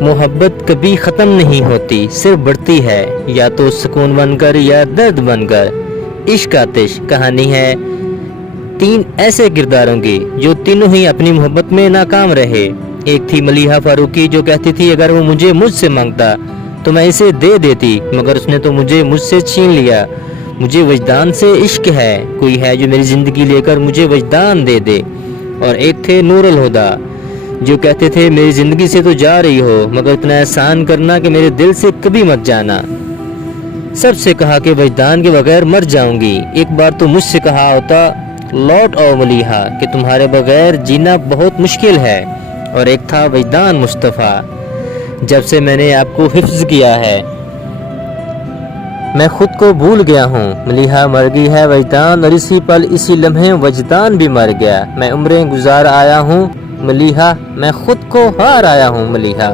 محبت کبھی ختم نہیں ہوتی، صرف بڑھتی ہے، یا تو سکون بن کر یا درد بن کر۔ عشق آتش کہانی ہے 3 ایسے کرداروں کی جو تینوں ہی اپنی محبت میں ناکام رہے۔ ایک تھی ملیحہ فاروقی جو کہتی تھی اگر وہ مجھ سے مانگتا تو میں اسے دے دیتی، مگر اس نے تو مجھ سے چھین لیا۔ مجھے وجدان سے عشق ہے، کوئی ہے جو میری زندگی لے کر مجھے وجدان دے دے۔ اور ایک تھے نور الہدیٰ جو کہتے تھے میری زندگی سے تو جا رہی ہو، مگر اتنا احسان کرنا کہ میرے دل سے کبھی مت جانا۔ سب سے کہا کہ وجدان کے بغیر مر جاؤں گی، ایک بار تو مجھ سے کہا ہوتا لوٹ آؤ ملیحہ کہ تمہارے بغیر جینا بہت مشکل ہے۔ اور ایک تھا وجدان مصطفیٰ، جب سے میں نے آپ کو حفظ کیا ہے میں خود کو بھول گیا ہوں۔ ملیحہ مر گئی ہے وجدان، اور اسی پل اسی لمحے وجدان بھی مر گیا۔ میں عمریں گزار آیا ہوں ملیحہ، میں خود کو ہار آیا ہوں ملیحہ۔